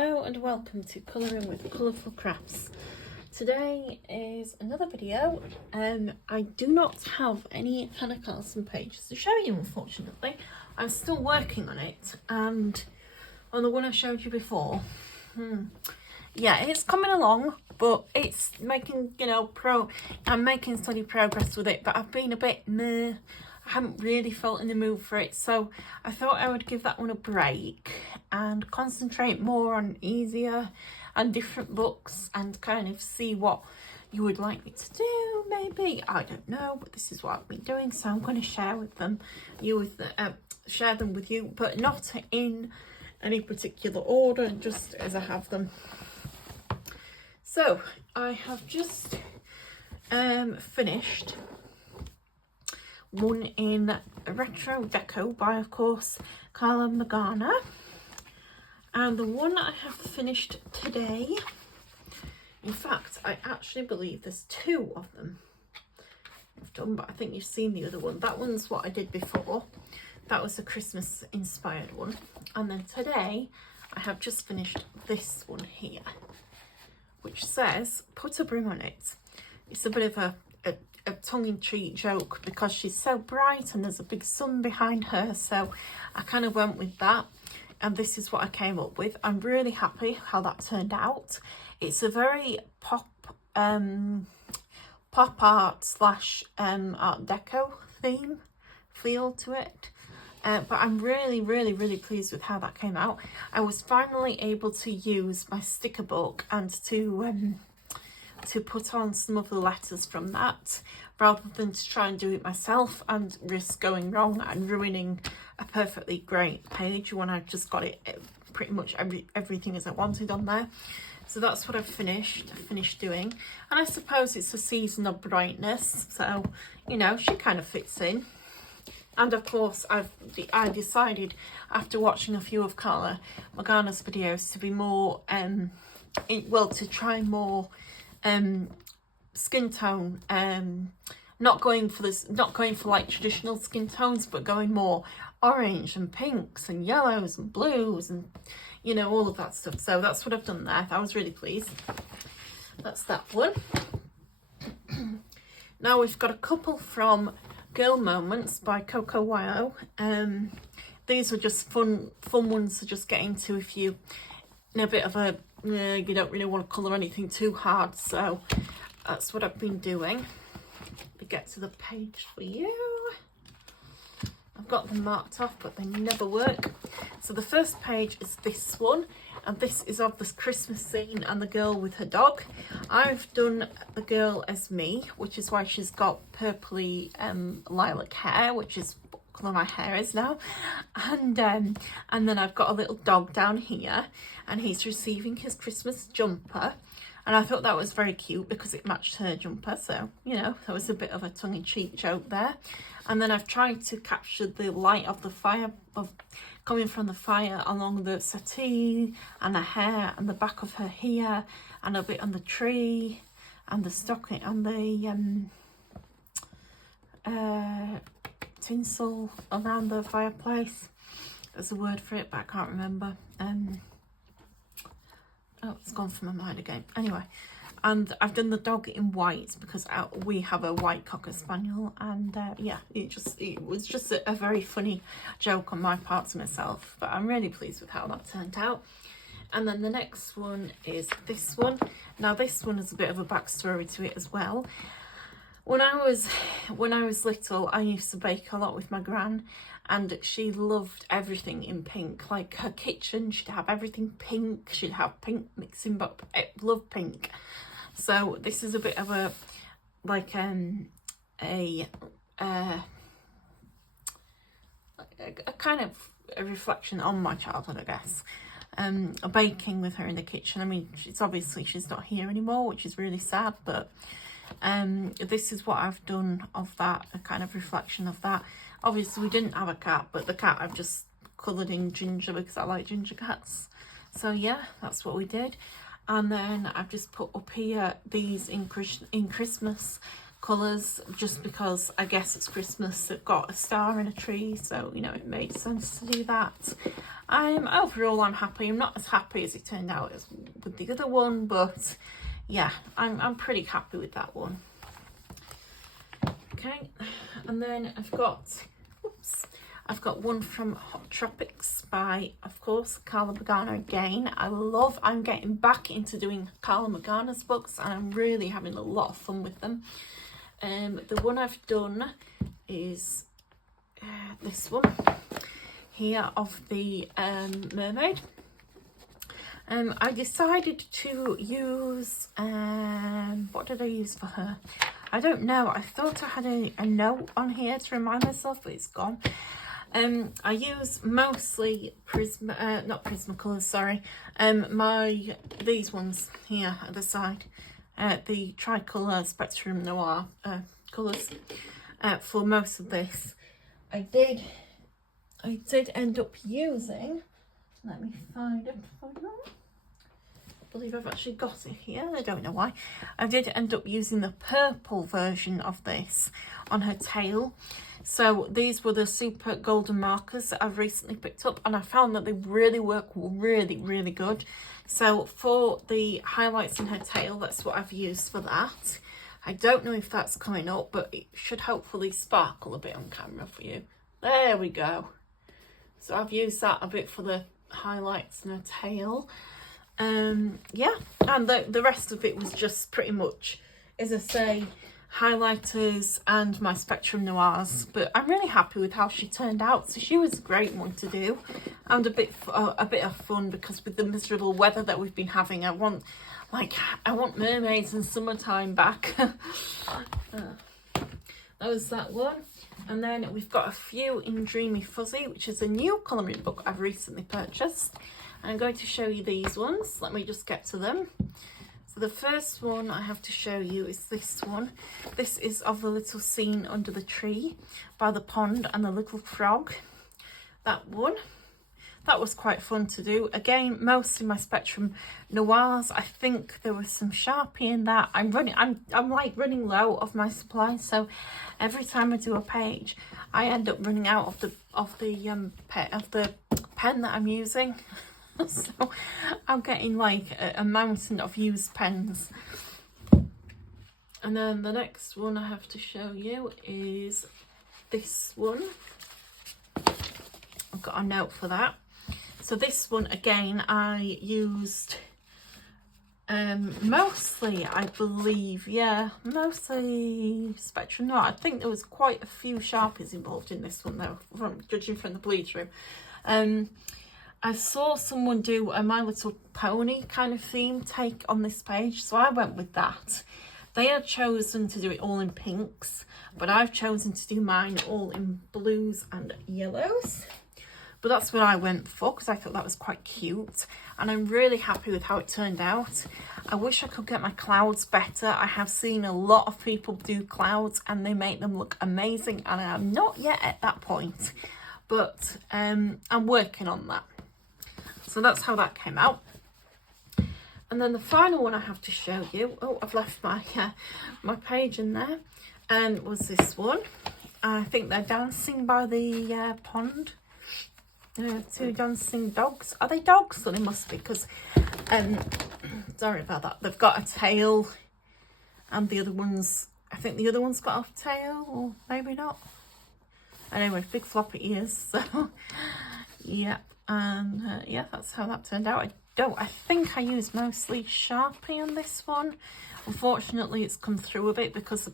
Hello and welcome to Colouring with Colourful Crafts. Today is another video. I do not have any Hanna Karlzon pages to show you, unfortunately. I'm still working on it, and on the one I showed you before, yeah, it's coming along, but it's making, I'm making steady progress with it, but I've been a bit meh. I haven't really felt in the mood for it, so I thought I would give that one a break and concentrate more on easier and different books and kind of see what you would like me to do. Maybe, I don't know, but this is what I've been doing, so I'm going to share them with you, but not in any particular order, just as I have them. So I have just finished one in Retro Deco by, of course, Karla Magana, and the one I have finished today, in fact I actually believe there's two of them I've done, but I think you've seen the other one. That one's what I did before. That was a Christmas inspired one, and then today I have just finished this one here, which says put a brim on it. It's a bit of a tongue-in-cheek joke because she's so bright and there's a big sun behind her, so I kind of went with that, and this is what I came up with. I'm really happy how that turned out. It's a very pop art slash art deco feel to it, but I'm really pleased with how that came out. I was finally able to use my sticker book and to put on some of the letters from that, rather than to try and do it myself and risk going wrong and ruining a perfectly great page when I've just got it pretty much everything as I wanted on there. So that's what I've finished doing, and I suppose it's a season of brightness, so she kind of fits in. And of course I decided after watching a few of Karla Magana's videos to be more to try more skin tone, not going for like traditional skin tones, but going more orange and pinks and yellows and blues and all of that stuff. So that's what I've done there. I was really pleased. That's that one. Now we've got a couple from Girl Moments by Coco Yo. These were just fun ones to just get into if you in a bit of a you don't really want to colour anything too hard, so that's what I've been doing. Let me get to the page for you. I've got them marked off, but they never work. So the first page is this one, and this is of this Christmas scene and the girl with her dog. I've done the girl as me, which is why she's got purpley lilac hair, which is what colour my hair is now, and then I've got a little dog down here, and he's receiving his Christmas jumper, and I thought that was very cute because it matched her jumper, so there was a bit of a tongue-in-cheek joke there. And then I've tried to capture the light of the fire, coming from the fire along the settee and the hair and the back of her hair, and a bit on the tree and the stocking and the tinsel around the fireplace. There's a word for it, but I can't remember. Oh, it's gone from my mind again. Anyway, and I've done the dog in white because we have a white cocker spaniel, and yeah, it was just a very funny joke on my part to myself, but I'm really pleased with how that turned out. And then the next one is this one. Now this one has a bit of a backstory to it as well. When I was little, I used to bake a lot with my gran, and she loved everything in pink. Like her kitchen, she'd have everything pink. She'd have pink mixing, but I love pink. So this is a bit of a kind of a reflection on my childhood, I guess. A baking with her in the kitchen. I mean, she's not here anymore, which is really sad, but this is what I've done of that, a kind of reflection of that. Obviously we didn't have a cat, but the cat I've just coloured in ginger because I like ginger cats. So yeah, that's what we did. And then I've just put up here these in Christmas colours, just because I guess it's Christmas. They've got a star and a tree, so you know it made sense to do that. Overall I'm happy. I'm not as happy as it turned out as with the other one, but yeah, I'm pretty happy with that one. Okay, and then I've got one from Hot Tropics by, of course, Karla Magana again. I'm getting back into doing Karla Magana's books, and I'm really having a lot of fun with them. The one I've done is this one here of the mermaid. I decided to use, what did I use for her? I don't know. I thought I had a note on here to remind myself, but it's gone. I use mostly not Prismacolors, sorry. These ones here at the side, the Tricolour Spectrum Noir colours for most of this. I did end up using. Let me find it. I believe I've actually got it here. I don't know why. I did end up using the purple version of this on her tail. So these were the super golden markers that I've recently picked up, and I found that they really work really good. So for the highlights in her tail, that's what I've used for that. I don't know if that's coming up, but it should hopefully sparkle a bit on camera for you. There we go. So I've used that a bit for the highlights in her tail. Yeah, and the rest of it was just pretty much, as I say, highlighters and my Spectrum Noirs. But I'm really happy with how she turned out. So she was a great one to do, and a bit of fun, because with the miserable weather that we've been having, I want mermaids and summertime back. That was that one. And then we've got a few in Dreamy Fuzzy, which is a new colouring book I've recently purchased. I'm going to show you these ones. Let me just get to them. So the first one I have to show you is this one. This is of the little scene under the tree by the pond and the little frog. That one. That was quite fun to do. Again, mostly my Spectrum Noirs. I think there was some Sharpie in that. I'm like running low of my supply, so every time I do a page, I end up running out of the pen that I'm using. So I'm getting like a mountain of used pens. And then the next one I have to show you is this one. I've got a note for that. So this one again I used mostly, I believe, yeah, mostly Spectrum Noir. I think there was quite a few Sharpies involved in this one though, judging from the bleed through. I saw someone do a My Little Pony kind of theme take on this page, so I went with that. They had chosen to do it all in pinks, but I've chosen to do mine all in blues and yellows. But that's what I went for, because I thought that was quite cute, and I'm really happy with how it turned out. I wish I could get my clouds better. I have seen a lot of people do clouds and they make them look amazing, and I'm not yet at that point, but I'm working on that. So that's how that came out. And then the final one I have to show you, oh, I've left my my page in there, was this one. I think they're dancing by the pond. Two dancing dogs. Are they dogs? Well, they must be, because sorry about that. They've got a tail, and the other one's, I think the other one's got a tail, or maybe not. Anyway, big floppy ears. So yeah. And yeah, that's how that turned out. I think I used mostly Sharpie on this one. Unfortunately, it's come through a bit because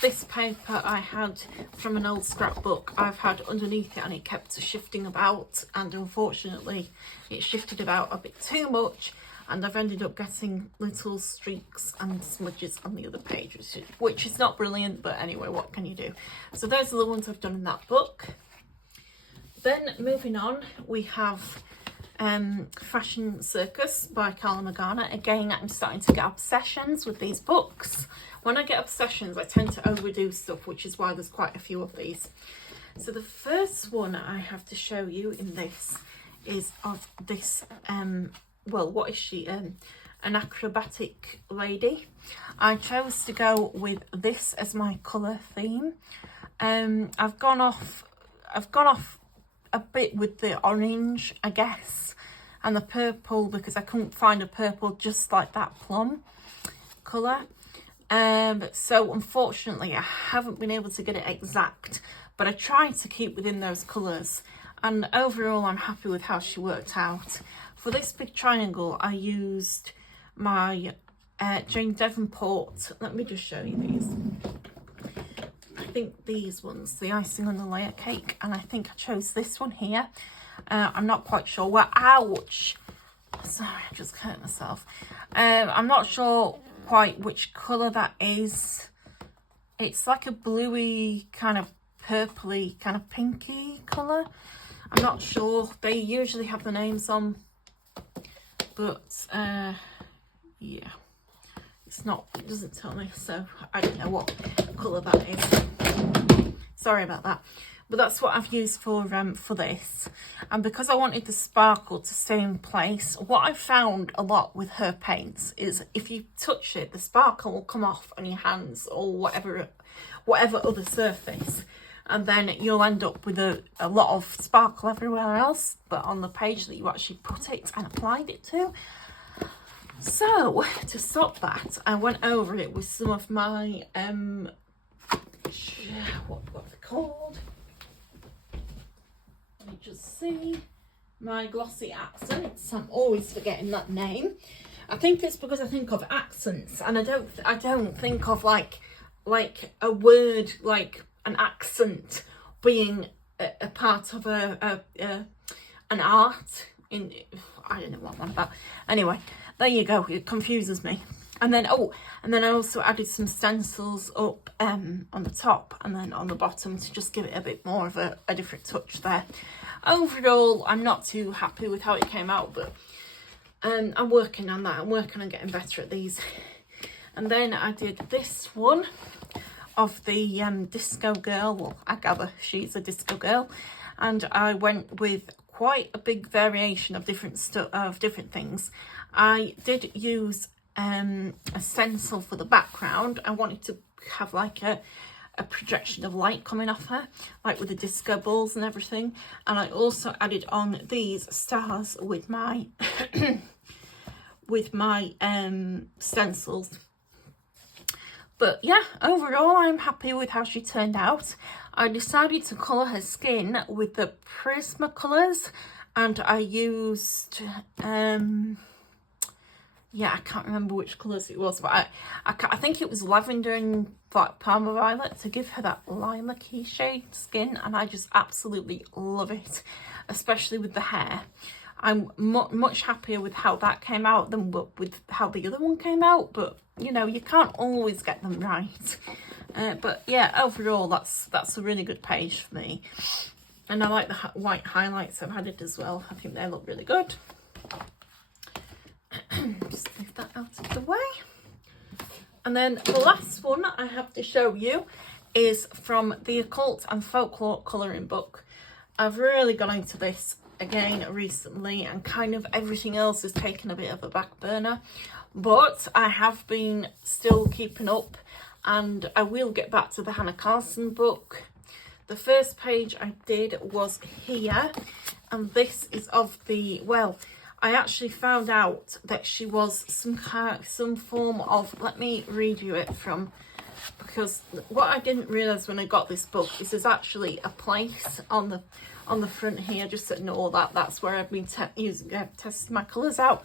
this paper I had from an old scrapbook I've had underneath it, and it kept shifting about, and unfortunately it shifted about a bit too much, and I've ended up getting little streaks and smudges on the other page, which is not brilliant, but anyway, what can you do? So those are the ones I've done in that book. Then moving on, we have Fashion Circus by Karla Magana. Again, I'm starting to get obsessions with these books. When I get obsessions, I tend to overdo stuff, which is why there's quite a few of these. So the first one I have to show you in this is of this, well, what is she? an acrobatic lady. I chose to go with this as my colour theme. I've gone off a bit with the orange, I guess, and the purple, because I couldn't find a purple just like that plum colour. So unfortunately I haven't been able to get it exact, but I tried to keep within those colours, and overall I'm happy with how she worked out. For this big triangle I used my Jane Devonport. Let me just show you these. I think these ones, the icing on the layer cake, and I think I chose this one here. I'm not quite sure where, ouch, sorry, I just hurt myself. I'm not sure quite which colour that is. It's like a bluey, kind of purpley, kind of pinky colour. I'm not sure, they usually have the names on, but yeah, it's not, it doesn't tell me, so I don't know what colour that is. Sorry about that. But that's what I've used for this. And because I wanted the sparkle to stay in place, what I've found a lot with her paints is if you touch it, the sparkle will come off on your hands or whatever other surface. And then you'll end up with a lot of sparkle everywhere else, but on the page that you actually put it and applied it to. So, to stop that, I went over it with some of my, what are they called? Let me just see. My glossy accents. I'm always forgetting that name. I think it's because I think of accents, and I don't think of like a word like an accent being a part of an art. In, I don't know what I'm on about. Anyway, there you go. It confuses me. And then I also added some stencils up on the top and then on the bottom to just give it a bit more of a different touch there. Overall, I'm not too happy with how it came out, but I'm working on that. I'm working on getting better at these. And then I did this one of the disco girl. Well, I gather she's a disco girl, and I went with quite a big variation of different things. I did use a stencil for the background. I wanted to have like a projection of light coming off her, like with the disco balls and everything. And I also added on these stars with my stencils. But yeah, overall I'm happy with how she turned out. I decided to colour her skin with the Prismacolors, and I used yeah, I can't remember which colours it was, but I think it was lavender and Parma Violet to give her that lilac-y shade skin, and I just absolutely love it, especially with the hair. I'm much happier with how that came out than with how the other one came out, but you know, you can't always get them right. But yeah, overall that's a really good page for me, and I like the white highlights I've added as well. I think they look really good. Just leave that out of the way. And then the last one I have to show you is from the Occult and Folklore colouring book. I've really gone into this again recently, and kind of everything else has taken a bit of a back burner, but I have been still keeping up, and I will get back to the Hanna Karlzon book. The first page I did was here, and this is of the, well, I actually found out that she was some form of, let me read you it from, because what I didn't realise when I got this book is there's actually a place on the front here. Just ignore that, that's where I've been testing my colours out.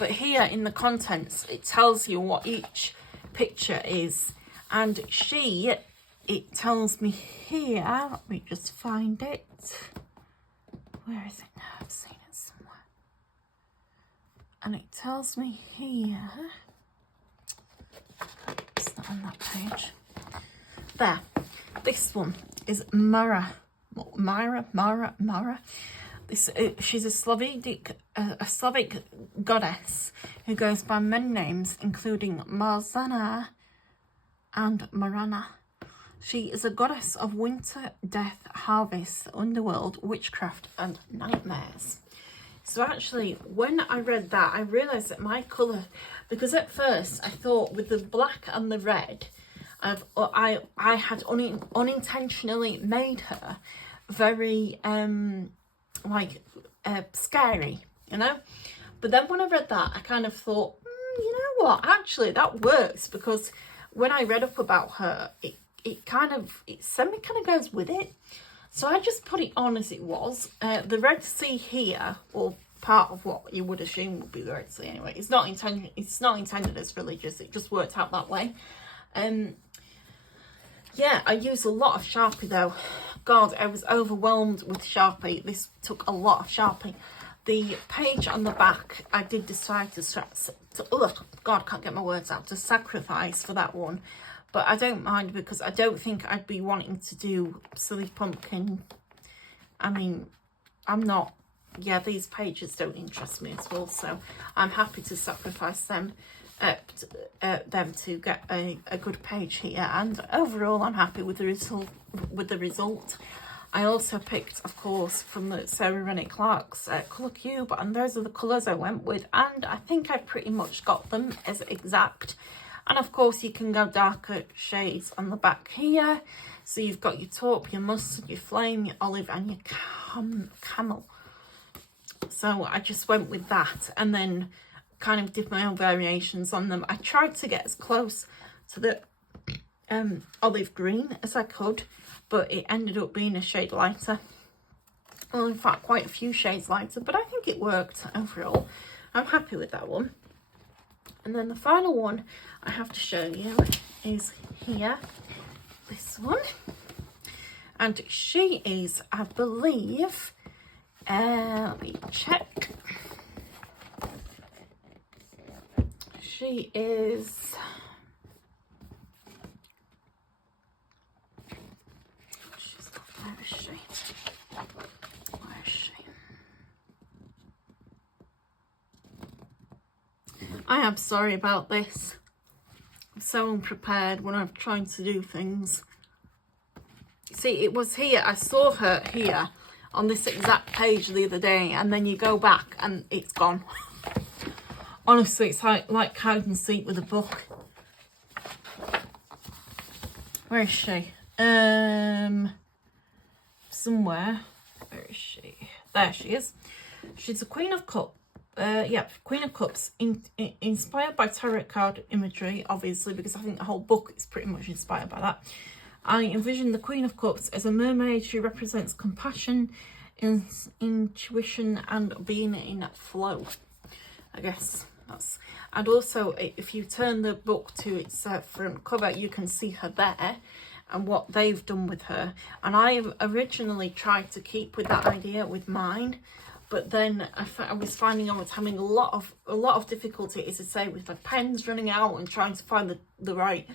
But here in the contents it tells you what each picture is, and it tells me here, let me just find it, where is it now? I've seen it somewhere. And it tells me here, it's not on that page, there, this one is Mara. This, she's a Slavic goddess who goes by many names, including Marzana and Marana. She is a goddess of winter, death, harvest, underworld, witchcraft and nightmares. So actually, when I read that, I realised that my colour, because at first I thought with the black and the red, I had unintentionally made her very scary, you know. But then when I read that, I kind of thought, you know what, actually that works, because when I read up about her, it semi kind of goes with it. So I just put it on as it was. The Red Sea here, or part of what you would assume would be the Red Sea anyway, it's not intended as religious, it just worked out that way. Yeah, I use a lot of Sharpie though. God, I was overwhelmed with Sharpie. This took a lot of Sharpie. The page on the back, I did decide to God, can't get my words out, to sacrifice for that one. But I don't mind, because I don't think I'd be wanting to do Silly Pumpkin. I mean, I'm not, yeah, these pages don't interest me at all, so I'm happy to sacrifice them to get a good page here. And overall, I'm happy with the result. I also picked, of course, from the Sarah Rennie Clark's colour cube, and those are the colours I went with, and I think I pretty much got them as exact. And of course, you can go darker shades on the back here. So you've got your taupe, your mustard, your flame, your olive, and your camel. So I just went with that, and then kind of did my own variations on them. I tried to get as close to the olive green as I could, but it ended up being a shade lighter. Well, in fact, quite a few shades lighter, but I think it worked overall. I'm happy with that one. And then the final one I have to show you is here, this one. And she is, I believe, let me check. She is, where is she? Where is she? I am sorry about this. I'm so unprepared when I'm trying to do things. See, it was here. I saw her here on this exact page the other day, and then you go back and it's gone. Honestly, it's like hide and seek with a book. Where is she? Somewhere. Where is she? There she is. She's a Queen of Cups. Queen of Cups, inspired by tarot card imagery, obviously, because I think the whole book is pretty much inspired by that. I envision the Queen of Cups as a mermaid. She represents compassion, intuition, and being in flow, I guess. And also, if you turn the book to its front cover, you can see her there and what they've done with her. And I originally tried to keep with that idea with mine, but then I was finding I was having a lot of difficulty, as I say, with my pens running out and trying to find the right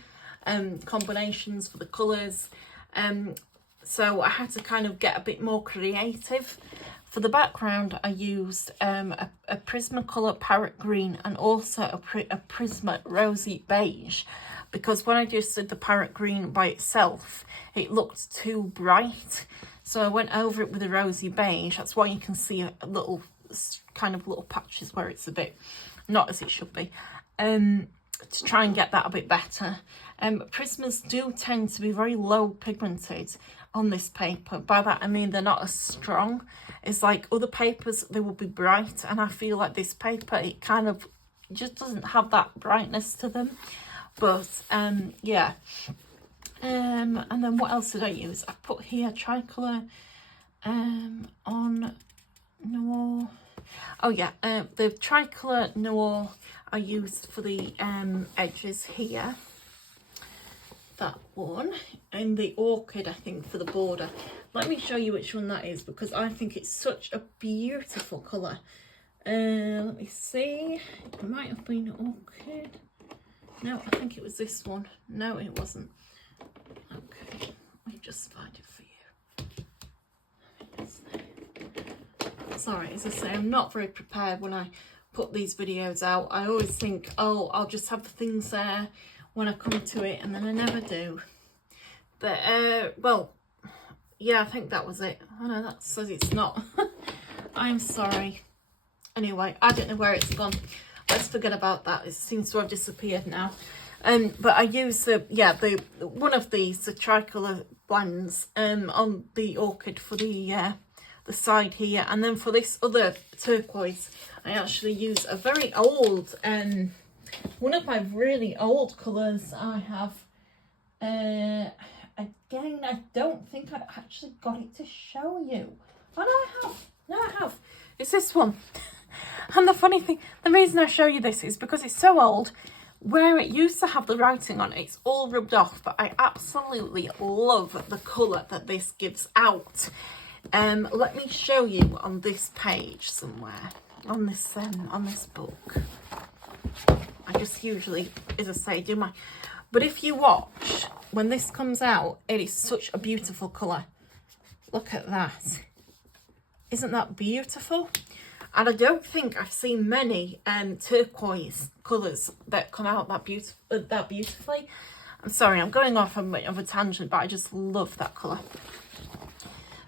combinations for the colours. So I had to kind of get a bit more creative. For the background, I used a Prismacolor Parrot Green and also a Prisma Rosy Beige, because when I just did the Parrot Green by itself, it looked too bright. So I went over it with a Rosy Beige. That's why you can see a little patches where it's a bit not as it should be, to try and get that a bit better. Prismas do tend to be very low pigmented on this paper. By that I mean they're not as strong. It's like other papers, they will be bright, and I feel like this paper, it kind of just doesn't have that brightness to them. But yeah. And then what else did I use? I put here Tricolour on Noir. Oh yeah, the Tricolour Noir I used for the edges here. That one, and the Orchid, I think, for the border. Let me show you which one that is, because I think it's such a beautiful colour. Let me see. It might have been Orchid. No, I think it was this one. No, it wasn't. Okay, let me just find it for you. Sorry, as I say, I'm not very prepared when I put these videos out. I always think, oh, I'll just have the things there when I come to it, and then I never do. But well, yeah, I think that was it. Oh no, that says it's not. I'm sorry. Anyway, I don't know where it's gone. Let's forget about that. It seems to have disappeared now. But I use the one of these, the tricolour blends, on the orchid for the side here, and then for this other turquoise, I actually use a very old one of my really old colours. I have again, I don't think I've actually got it to show you. Oh no, I have. No, I have. It's this one. And the funny thing, the reason I show you this is because it's so old. Where it used to have the writing on it, it's all rubbed off, but I absolutely love the colour that this gives out. Let me show you on this page somewhere, on this book. I just usually, as I say, do my... But if you watch, when this comes out, it is such a beautiful colour. Look at that. Isn't that beautiful? And I don't think I've seen many turquoise colours that come out that beautifully. I'm sorry, I'm going off on a bit of a tangent, but I just love that colour.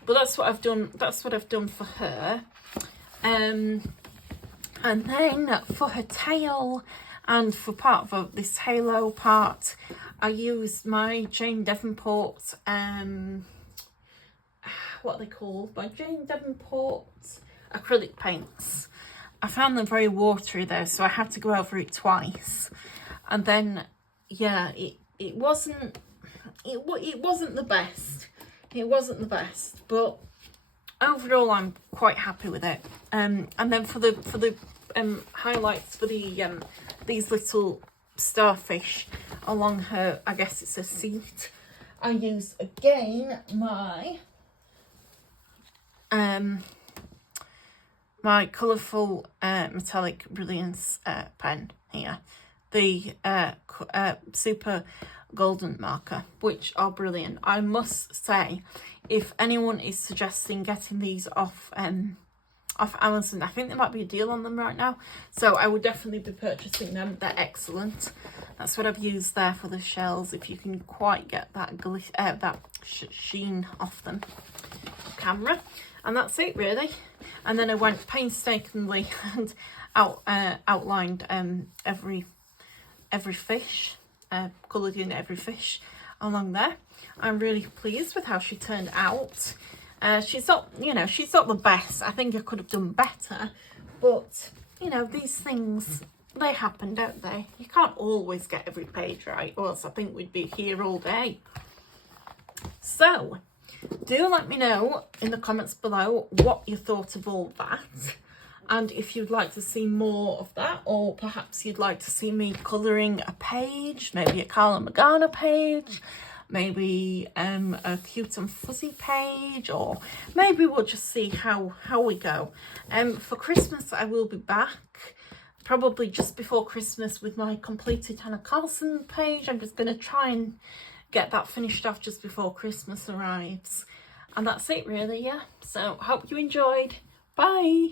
But that's what I've done. That's what I've done for her. And then for her tail and for part of this halo part, I used my Jane Devonport. What are they called? My Jane Devonport acrylic paints. I found them very watery though, so I had to go over it twice. And then yeah, it wasn't the best. It wasn't the best, but overall I'm quite happy with it. And then for the highlights for the these little starfish along her, I guess it's a seat, I use again my my colourful metallic brilliance pen here, the super golden marker, which are brilliant. I must say, if anyone is suggesting getting these off Amazon, I think there might be a deal on them right now, so I would definitely be purchasing them. They're excellent. That's what I've used there for the shells, if you can quite get that sheen off them camera. And that's it really. And then I went painstakingly and outlined every fish, coloured in every fish along there. I'm really pleased with how she turned out. She's not, you know, she's not the best. I think I could have done better, but you know, these things, they happen, don't they? You can't always get every page right, or else I think we'd be here all day. So do let me know in the comments below what you thought of all that, and if you'd like to see more of that, or perhaps you'd like to see me colouring a page, maybe a Karla Magana page, maybe a cute and fuzzy page, or maybe we'll just see how we go. For Christmas I will be back, probably just before Christmas, with my completed Hanna Karlzon page. I'm just going to try and get that finished off just before Christmas arrives. And that's it really, yeah. So hope you enjoyed. Bye.